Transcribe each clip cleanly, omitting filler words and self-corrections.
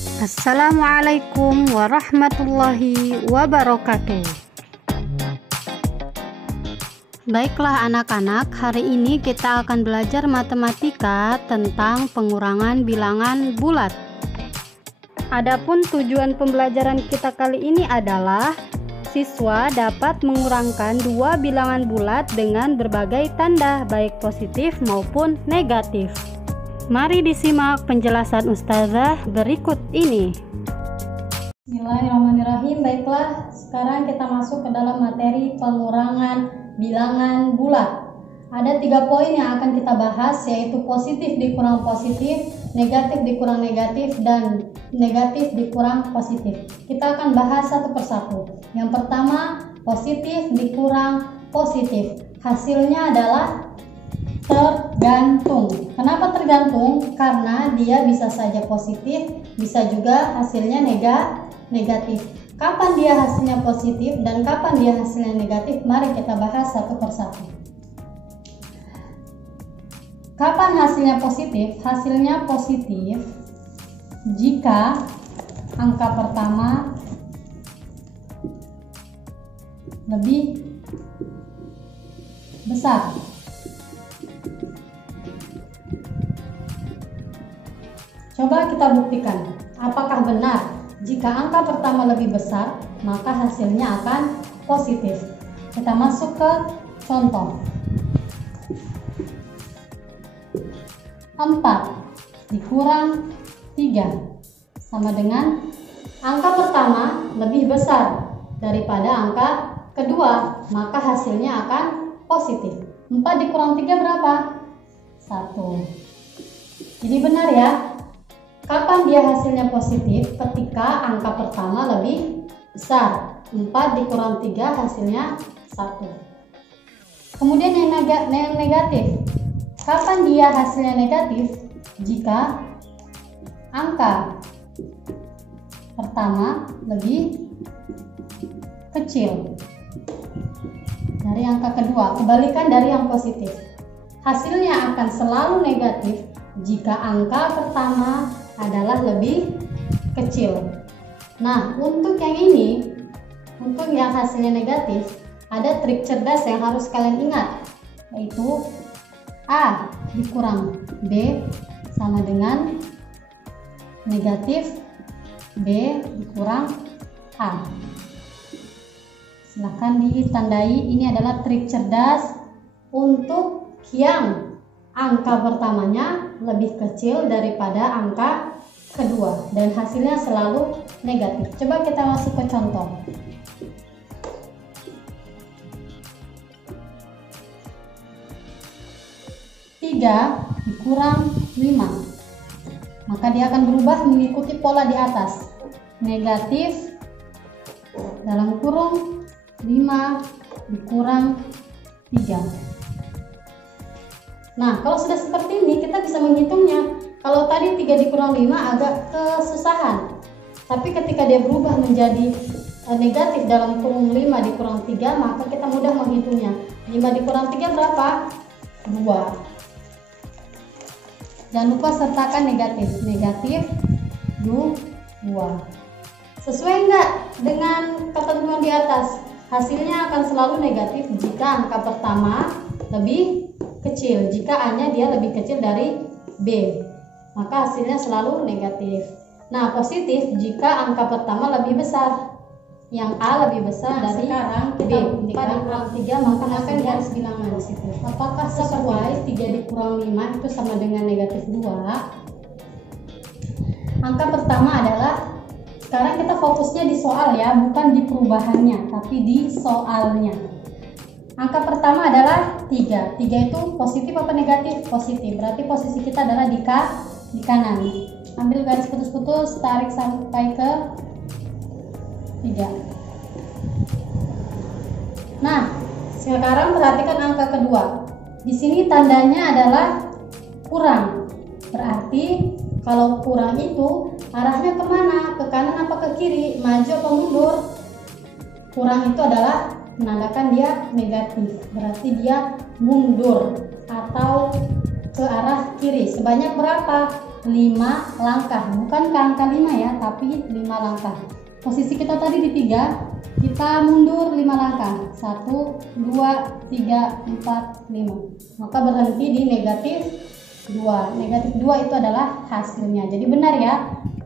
Assalamualaikum warahmatullahi wabarakatuh. Baiklah anak-anak, hari ini kita akan belajar matematika tentang pengurangan bilangan bulat. Adapun tujuan pembelajaran kita kali ini adalah siswa dapat mengurangkan dua bilangan bulat dengan berbagai tanda, baik positif maupun negatif. Mari disimak penjelasan Ustazah berikut ini. Bismillahirrahmanirrahim. Baiklah, sekarang kita masuk ke dalam materi pengurangan bilangan bulat. Ada 3 poin yang akan kita bahas, yaitu positif dikurang positif, negatif dikurang negatif, dan negatif dikurang positif. Kita akan bahas satu persatu. Yang pertama, positif dikurang positif. Hasilnya adalah tergantung. Kenapa tergantung? Karena dia bisa saja positif, bisa juga hasilnya negatif. Kapan dia hasilnya positif dan kapan dia hasilnya negatif? Mari kita bahas satu persatu. Kapan hasilnya positif? Hasilnya positif jika angka pertama lebih besar. Coba kita buktikan, apakah benar jika angka pertama lebih besar, maka hasilnya akan positif. Kita masuk ke contoh. 4 dikurang 3 sama dengan angka pertama lebih besar daripada angka kedua, maka hasilnya akan positif. 4 dikurang 3 berapa? 1. Jadi benar ya. Kapan dia hasilnya positif? Ketika angka pertama lebih besar. 4 dikurang 3 hasilnya 1. Kemudian yang negatif. Kapan dia hasilnya negatif? Jika angka pertama lebih kecil dari angka kedua. Kebalikan dari yang positif. Hasilnya akan selalu negatif jika angka pertama adalah lebih kecil. Nah, untuk yang ini, untuk yang hasilnya negatif, ada trik cerdas yang harus kalian ingat, yaitu A dikurang B sama dengan negatif B dikurang A. Silahkan ditandai, ini adalah trik cerdas untuk yang angka pertamanya lebih kecil daripada angka kedua dan hasilnya selalu negatif. Coba kita masuk ke contoh. 3 dikurang 5, maka dia akan berubah mengikuti pola di atas. Negatif dalam kurung 5 dikurang 3. Nah, kalau sudah seperti ini kita bisa menghitungnya. Kalau tadi 3 dikurang 5 agak kesusahan, tapi ketika dia berubah menjadi negatif dalam kurung 5 dikurang 3, maka kita mudah menghitungnya. 5 dikurang 3 berapa? 2. Jangan lupa sertakan negatif 2. Sesuai enggak dengan ketentuan di atas? Hasilnya akan selalu negatif jika angka pertama lebih kecil. Jika A-nya dia lebih kecil dari B, maka hasilnya selalu negatif. Nah, positif jika angka pertama lebih besar. Yang A lebih besar dari sekarang B. 4 dikurang 3 maka hasilnya harus bilangan positif. Apakah sesuai 3 dikurang 5 itu sama dengan negatif 2? Angka pertama adalah, sekarang kita fokusnya di soal ya, bukan di perubahannya, tapi di soalnya. Angka pertama adalah 3. 3 itu positif apa negatif? Positif. Berarti posisi kita adalah di kanan. Ambil garis putus-putus, tarik sampai ke 3. Nah, sekarang perhatikan angka kedua. Di sini tandanya adalah kurang. Berarti kalau kurang itu arahnya kemana? Ke kanan apa ke kiri? Maju apa mundur? Kurang itu adalah menandakan dia negatif, berarti dia mundur atau ke arah kiri. Sebanyak berapa? 5 langkah, bukan ke angka 5 ya, tapi 5 langkah. Posisi kita tadi di 3, kita mundur 5 langkah, 1, 2, 3, 4, 5, maka berhenti di negatif 2. Negatif 2 itu adalah hasilnya, jadi benar ya,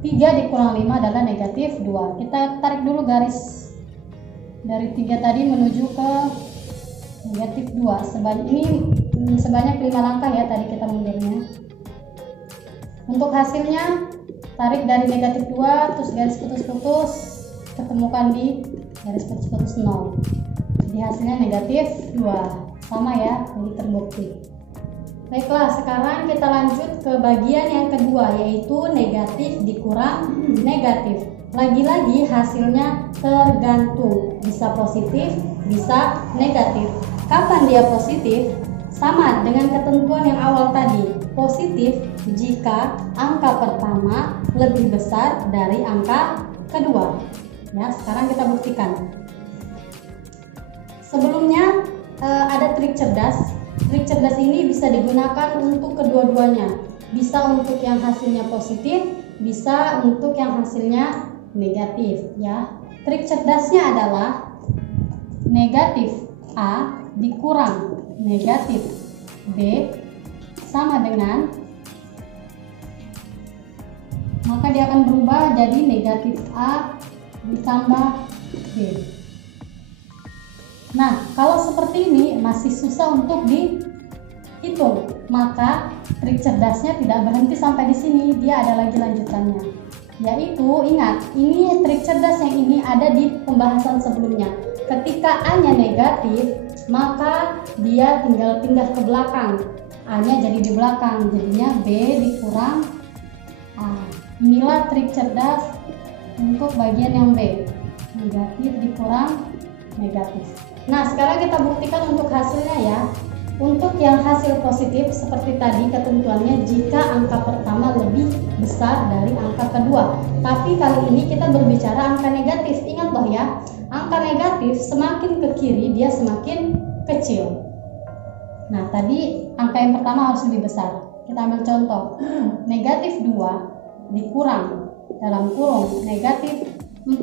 3 dikurang 5 adalah negatif 2. Kita tarik dulu garis dari 3 tadi menuju ke negatif 2. Sebanyak 5 langkah ya tadi kita mundurnya. Untuk hasilnya tarik dari negatif 2, terus garis putus-putus, ketemukan di garis putus-putus 0. Jadi hasilnya negatif 2. Sama ya, jadi terbukti. Baiklah, sekarang kita lanjut ke bagian yang kedua, yaitu negatif dikurang negatif. Lagi-lagi hasilnya tergantung, bisa positif, bisa negatif. Kapan dia positif? Sama dengan ketentuan yang awal tadi, positif jika angka pertama lebih besar dari angka kedua. Ya, sekarang kita buktikan. Sebelumnya ada trik cerdas. Trik cerdas ini bisa digunakan untuk kedua-duanya. Bisa untuk yang hasilnya positif, bisa untuk yang hasilnya negatif ya. Trik cerdasnya adalah negatif A dikurang negatif B sama dengan, maka dia akan berubah jadi negatif A ditambah B. Nah, kalau seperti ini masih susah untuk dihitung, maka trik cerdasnya tidak berhenti sampai di sini, dia ada lagi lanjutannya. Yaitu, ingat, ini trik cerdas yang ini ada di pembahasan sebelumnya. Ketika A-nya negatif, maka dia tinggal pindah ke belakang. A-nya jadi di belakang, jadinya B dikurang A. Inilah trik cerdas untuk bagian yang B. Negatif dikurang negatif. Nah, sekarang kita buktikan untuk hasilnya ya. Untuk yang hasil positif seperti tadi ketentuannya jika angka pertama lebih besar dari angka kedua. Tapi kali ini kita berbicara angka negatif. Ingat loh ya, angka negatif semakin ke kiri dia semakin kecil. Nah, tadi angka yang pertama harus lebih besar. Kita ambil contoh. Negatif 2 dikurang dalam kurung negatif 4.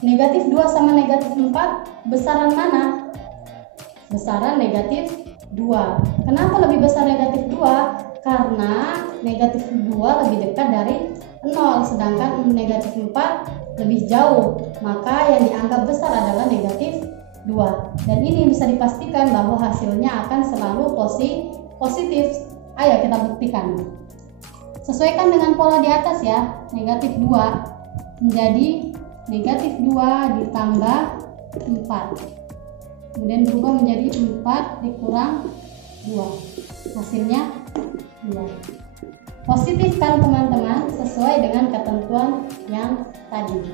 Negatif 2 sama negatif 4, besaran mana? Besaran negatif 2. Kenapa lebih besar negatif 2? Karena negatif 2 lebih dekat dari 0, sedangkan negatif 4 lebih jauh. Maka yang dianggap besar adalah negatif 2. Dan ini bisa dipastikan bahwa hasilnya akan selalu positif. Ayo kita buktikan. Sesuaikan dengan pola di atas ya. Negatif 2 menjadi negatif 2 ditambah 4, kemudian berubah menjadi 4 dikurang 2, hasilnya 2. Positif kan teman-teman, sesuai dengan ketentuan yang tadi.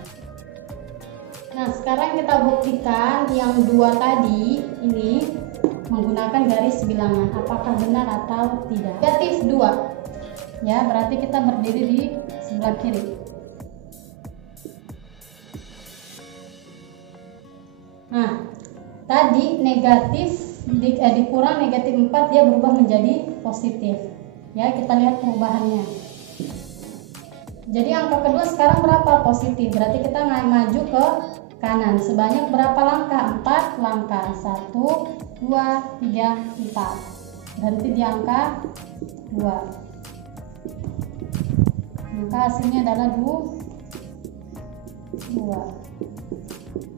Nah, sekarang kita buktikan yang 2 tadi ini menggunakan garis bilangan, apakah benar atau tidak. Negatif 2 ya, berarti kita berdiri di sebelah kiri. Nah, tadi negatif dikurang negatif 4 dia berubah menjadi positif. Ya, kita lihat perubahannya. Jadi angka kedua sekarang berapa? Positif. Berarti kita maju ke kanan. Sebanyak berapa langkah? 4 langkah. 1, 2, 3, 4. Berhenti di angka 2. Maka hasilnya adalah 2.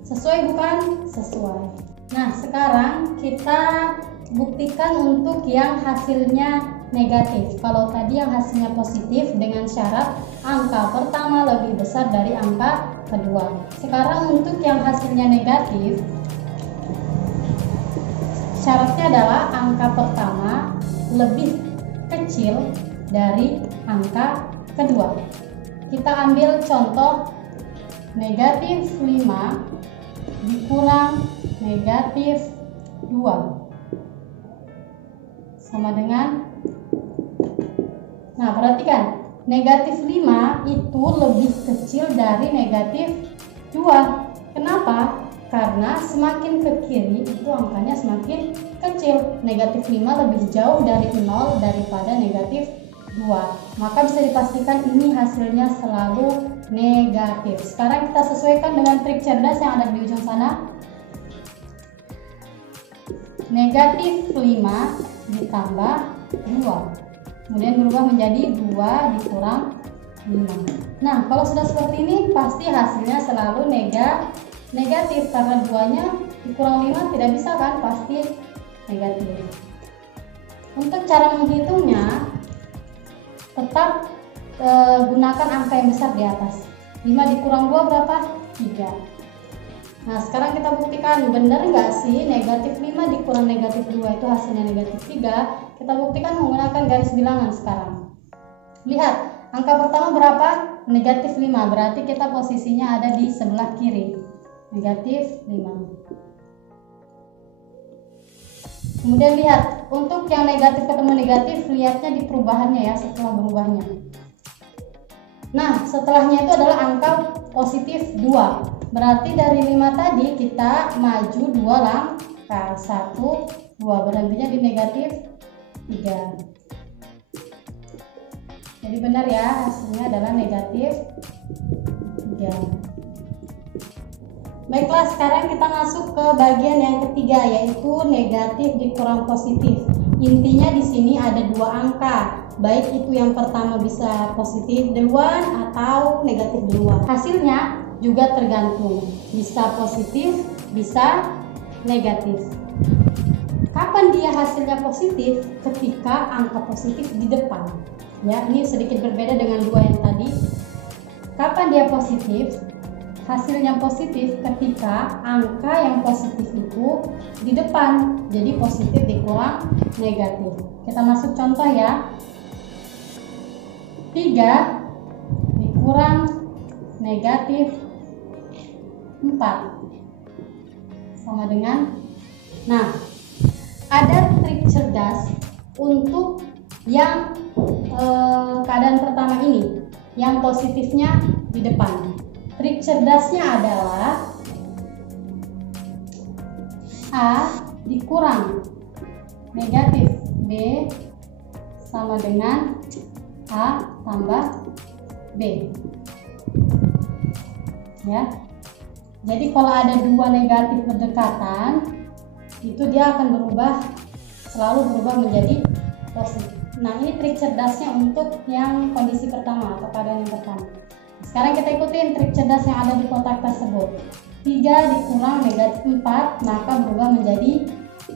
Sesuai bukan? Sesuai. Nah, sekarang kita buktikan untuk yang hasilnya negatif. Kalau tadi yang hasilnya positif dengan syarat angka pertama lebih besar dari angka kedua. Sekarang untuk yang hasilnya negatif, syaratnya adalah angka pertama lebih kecil dari angka kedua. Kita ambil contoh negatif 5 dikurang negatif 2 sama dengan, nah perhatikan, negatif 5 itu lebih kecil dari negatif 2. Kenapa? karena semakin ke kiri itu angkanya semakin kecil. Negatif 5 lebih jauh dari 0 daripada negatif 2. Maka bisa dipastikan ini hasilnya selalu negatif. Sekarang kita sesuaikan dengan trik cerdas yang ada di ujung sana. Negatif 5 ditambah 2. Kemudian berubah menjadi 2 dikurang 5. Nah, kalau sudah seperti ini pasti hasilnya selalu negatif karena 2-nya dikurang 5 tidak bisa kan, pasti negatif. Untuk cara menghitungnya tetap gunakan angka yang besar di atas. 5 dikurang 2 berapa? 3. Nah, sekarang kita buktikan benar nggak sih negatif 5 dikurang negatif 2 itu hasilnya negatif 3. Kita buktikan menggunakan garis bilangan sekarang. Lihat, angka pertama berapa? Negatif 5, berarti kita posisinya ada di sebelah kiri. Negatif 5. Kemudian lihat, untuk yang negatif ketemu negatif, lihatnya di perubahannya ya, setelah berubahnya. Nah, setelahnya itu adalah angka positif 2. Berarti dari 5 tadi kita maju 2 langkah. 1, 2, berhentinya di negatif 3. Jadi benar ya, hasilnya adalah negatif 3. Baiklah, sekarang kita masuk ke bagian yang ketiga, yaitu negatif dikurang positif. Intinya di sini ada 2 angka, baik itu yang pertama bisa positif duluan atau negatif duluan. Hasilnya juga tergantung, bisa positif, bisa negatif. Kapan dia hasilnya positif? Ketika angka positif di depan. Ya, ini sedikit berbeda dengan 2 yang tadi. Kapan dia positif? Hasilnya positif ketika angka yang positif itu di depan, jadi positif dikurang negatif. Kita masuk contoh ya. 3 dikurang negatif 4 sama dengan, nah, ada trik cerdas untuk yang keadaan pertama ini, yang positifnya di depan. Trik cerdasnya adalah A dikurang negatif B sama dengan A tambah B. Ya. Jadi kalau ada 2 negatif berdekatan, itu dia akan selalu berubah menjadi positif. Nah, ini trik cerdasnya untuk yang kondisi pertama atau keadaan yang pertama. Sekarang kita ikutin trik cerdas yang ada di kotak tersebut. 3 dikurang negatif 4, maka berubah menjadi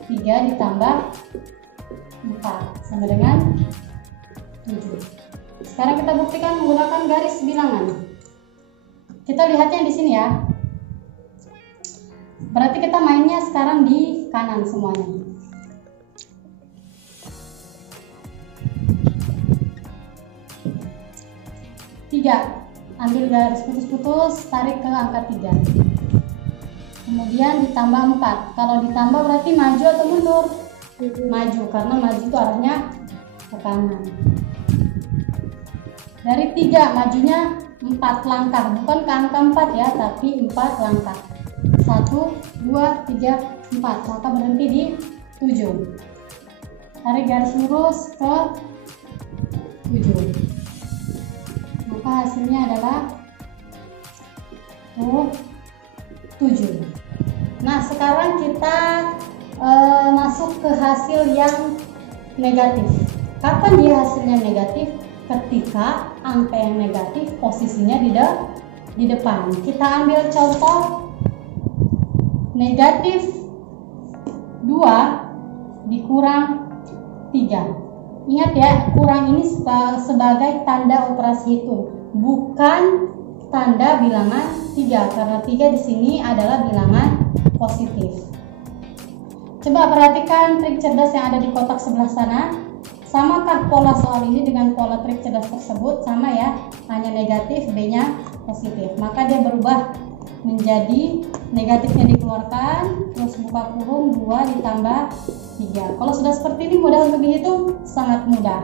3 ditambah 4 sama dengan 7. Sekarang kita buktikan menggunakan garis bilangan. Kita lihatnya di sini ya. Berarti kita mainnya sekarang di kanan semuanya. Ambil garis putus-putus, tarik ke angka 3. Kemudian ditambah 4. Kalau ditambah berarti maju atau mundur? Maju, karena maju itu arahnya ke kanan. Dari 3 majunya 4 langkah, bukan ke angka 4 ya, tapi 4 langkah. 1, 2, 3, 4, maka berhenti di 7. Tarik garis lurus ke 7. Maka hasilnya adalah 7. Nah, sekarang kita masuk ke hasil yang negatif. Kapan dia hasilnya negatif? Ketika angka yang negatif posisinya di depan. Kita ambil contoh negatif 2 dikurang 3. Ingat ya, kurang ini sebagai tanda operasi hitung, bukan tanda bilangan 3, karena 3 di sini adalah bilangan positif. Coba perhatikan trik cerdas yang ada di kotak sebelah sana. Samakah pola soal ini dengan pola trik cerdas tersebut? Sama ya, hanya negatif, B-nya positif. Maka dia berubah menjadi negatifnya dikeluarkan, terus buka kurung 2 ditambah 3. Kalau sudah seperti ini mudah untuk dihitung, sangat mudah.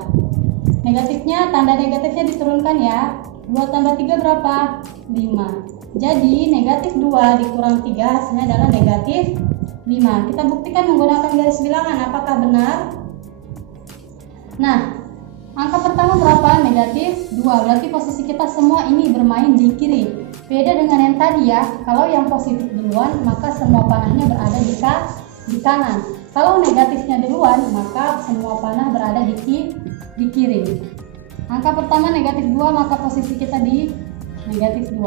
Negatifnya, tanda negatifnya diturunkan ya. 2 tambah 3 berapa? 5. Jadi negatif 2 dikurang 3 hasilnya adalah negatif 5. Kita buktikan menggunakan garis bilangan, apakah benar? Nah, angka pertama berapa? Negatif 2. Berarti posisi kita semua ini bermain di kiri. Beda dengan yang tadi ya, kalau yang positif duluan maka semua panahnya berada di kanan. Kalau negatifnya duluan maka semua panah berada di kiri. Angka pertama negatif 2, maka posisi kita di negatif 2.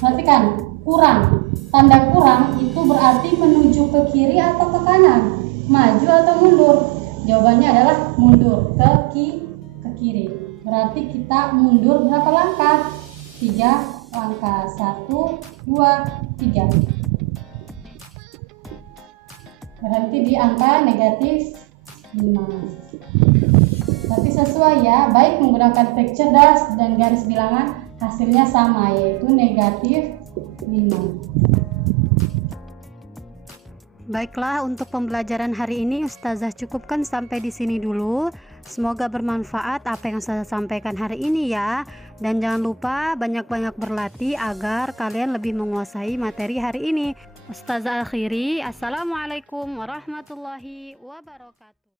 Perhatikan, kurang. Tanda kurang itu berarti menuju ke kiri atau ke kanan, maju atau mundur. Jawabannya adalah mundur ke kiri. Berarti kita mundur berapa langkah? 3 langkah. 1, 2, 3. Berarti di angka negatif 5. Berarti sesuai ya, baik menggunakan trik cerdas dan garis bilangan hasilnya sama, yaitu negatif 5. Baiklah, untuk pembelajaran hari ini Ustazah cukupkan sampai di sini dulu. Semoga bermanfaat apa yang saya sampaikan hari ini ya. Dan jangan lupa banyak-banyak berlatih agar kalian lebih menguasai materi hari ini. Ustazah akhiri, Assalamualaikum warahmatullahi wabarakatuh.